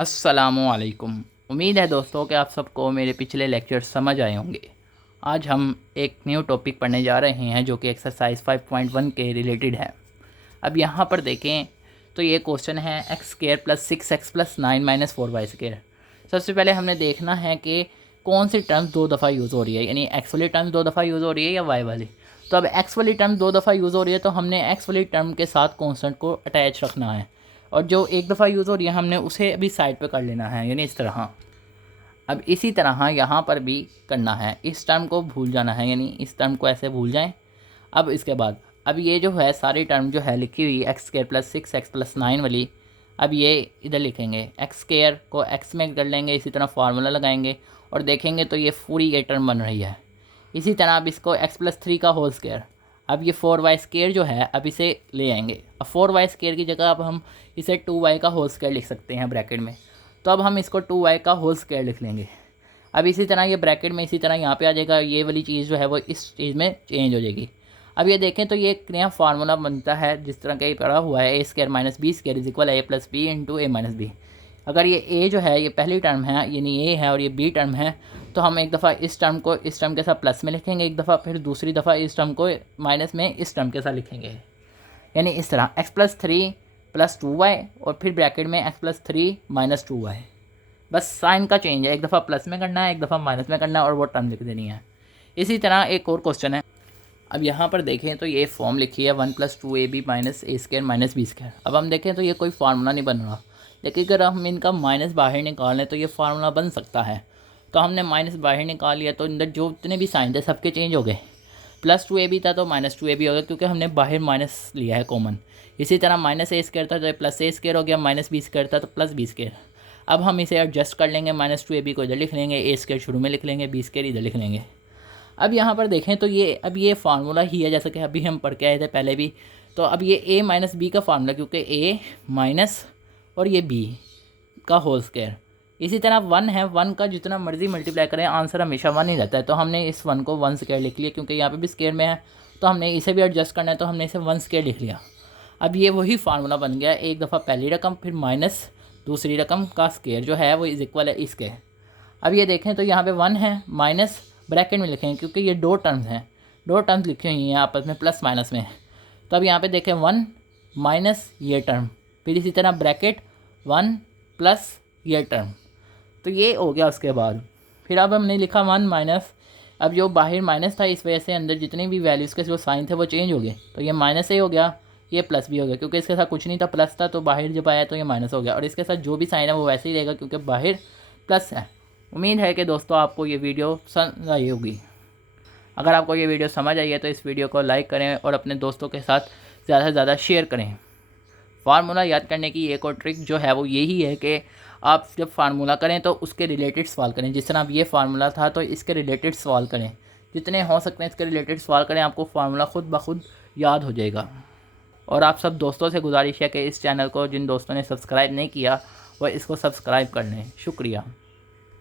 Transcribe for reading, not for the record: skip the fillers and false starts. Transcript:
अस्सलामुअलैकुम। उम्मीद है दोस्तों कि आप सबको मेरे पिछले लेक्चर समझ आए होंगे। आज हम एक न्यू टॉपिक पढ़ने जा रहे हैं जो कि एक्सरसाइज 5.1 के रिलेटेड है। अब यहाँ पर देखें तो ये क्वेश्चन है x square plus 6x plus 9 minus 4y square. सबसे पहले हमने देखना है कि कौन सी टर्म्स दो दफ़ा यूज़ हो रही है, यानी एक्स वाली टर्म्स दो दफ़ा यूज़ हो रही है या वाई वाली। तो अब एक्स वाली टर्म दो दफ़ा यूज़ हो रही है तो हमने एक्स वाली टर्म के साथ कॉन्स्टेंट को अटैच रखना है, और जो एक दफ़ा यूज़ हो रही है हमने उसे अभी साइड पे कर लेना है, यानी इस तरह। अब इसी तरह यहाँ पर भी करना है, इस टर्म को भूल जाना है, यानी इस टर्म को ऐसे भूल जाएं। अब इसके बाद अब ये जो है सारी टर्म जो है लिखी हुई x square plus 6x plus 9 वाली, अब ये इधर लिखेंगे, एक्स स्क्वायर को एक्स में कर लेंगे, इसी तरह फार्मूला लगाएंगे और देखेंगे तो ये पूरी ये टर्म बन रही है। इसी तरह अब इसको x प्लस 3 का होल स्क्वायर, अब ये 4y स्क्वायर जो है अब इसे ले आएंगे। अब 4y स्क्वायर की जगह अब हम इसे 2y का होल स्क्वायर लिख सकते हैं ब्रैकेट में, तो अब हम इसको 2y का होल स्क्वायर लिख लेंगे। अब इसी तरह ये ब्रैकेट में इसी तरह यहाँ पे आ जाएगा, ये वाली चीज़ जो है वो इस चीज़ में चेंज हो जाएगी। अब ये देखें तो ये एक नया फार्मूला बनता है जिस तरह का ये पड़ा हुआ है, A square minus B square is equal A plus B into A minus B. अगर ये ए जो है ये पहली टर्म है यानी ए है और ये बी टर्म है, तो हम एक दफ़ा इस टर्म को इस टर्म के साथ प्लस में लिखेंगे, एक दफ़ा फिर दूसरी दफ़ा इस टर्म को माइनस में इस टर्म के साथ लिखेंगे, यानी इस तरह एक्स प्लस 3 प्लस 2y और फिर ब्रैकेट में एक्स प्लस 3 माइनस 2y। बस साइन का चेंज है, एक दफ़ा प्लस में करना है, एक दफ़ा माइनस में करना है और वो टर्म लिख देनी है। इसी तरह एक और क्वेश्चन है। अब यहाँ पर देखें तो ये फॉर्म लिखी है 1 + 2ab माइनस ए स्क्वायर माइनस बी स्क्वायर। अब हम देखें तो ये कोई फार्मूला नहीं बन रहा, लेकिन अगर हम इनका माइनस बाहर निकालें तो ये फार्मूला बन सकता है। तो हमने माइनस बाहर निकाल लिया तो अंदर जो जितने भी साइन थे सबके चेंज हो गए। प्लस 2ab था तो माइनस 2ab हो गया क्योंकि हमने बाहर माइनस लिया है कॉमन। इसी तरह माइनस ए स्क्वायर था तो प्लस ए स्क्वायर हो गया, माइनस बी स्क्वायर था तो प्लस बी स्क्वायर। अब हम इसे एडजस्ट कर लेंगे, माइनस 2ab को इधर लिख लेंगे, ए स्क्वायर शुरू में लिख लेंगे, बी स्क्वायर इधर लिख लेंगे। अब यहाँ पर देखें तो ये अब ये फार्मूला ही है जैसा कि अभी हम पढ़ के आए थे पहले भी। तो अब ये a माइनस बी का फार्मूला, क्योंकि a माइनस और ये b का होल स्क्वायर। इसी तरह 1 है, 1 का जितना मर्जी मल्टीप्लाई करें आंसर हमेशा 1 ही रहता है। तो हमने इस 1 को 1 स्क्वायर लिख लिया, क्योंकि यहाँ पे भी स्क्वायर में है तो हमने इसे भी एडजस्ट करना है तो हमने इसे 1 स्क्वायर लिख लिया। अब ये वही फार्मूला बन गया, एक दफ़ा पहली रकम फिर माइनस दूसरी रकम का स्क्वायर जो है वो इज इक्वल है इसके। अब ये देखें तो यहाँ पे 1 है, माइनस ब्रैकेट में लिखेंगे क्योंकि ये दो टर्म्स हैं, दो टर्म्स लिखी हुई हैं आपस में प्लस माइनस में। तो अब यहाँ पे देखें 1 माइनस ये टर्म, फिर इसी तरह ब्रैकेट 1 प्लस ये टर्म, तो ये हो गया। उसके बाद फिर अब हमने लिखा 1 माइनस, अब जो बाहर माइनस था इस वजह से अंदर जितनी भी वैल्यूज़ के जो साइन थे वो चेंज हो गए, तो ये माइनस ए हो गया, ये प्लस भी हो गया क्योंकि इसके साथ कुछ नहीं था, प्लस था, तो बाहर जब आया तो ये माइनस हो गया, और इसके साथ जो भी साइन है वो वैसे ही रहेगा क्योंकि बाहर प्लस है। उम्मीद है कि दोस्तों आपको ये वीडियो समझ आई होगी। अगर आपको ये वीडियो समझ आई है तो इस वीडियो को लाइक करें और अपने दोस्तों के साथ ज़्यादा से ज़्यादा शेयर करें। फार्मूला याद करने की एक और ट्रिक जो है वो यही है कि आप जब फार्मूला करें तो उसके रिलेटेड सवाल करें। जिस तरह अब ये फार्मूला था तो इसके रिलेटेड सवाल करें, जितने हो सकते हैं इसके रिलेटेड सवाल करें, आपको फार्मूला खुद ब खुद याद हो जाएगा। और आप सब दोस्तों से गुजारिश है कि इस चैनल को जिन दोस्तों ने सब्सक्राइब नहीं किया वो इसको सब्सक्राइब कर लें। शुक्रिया।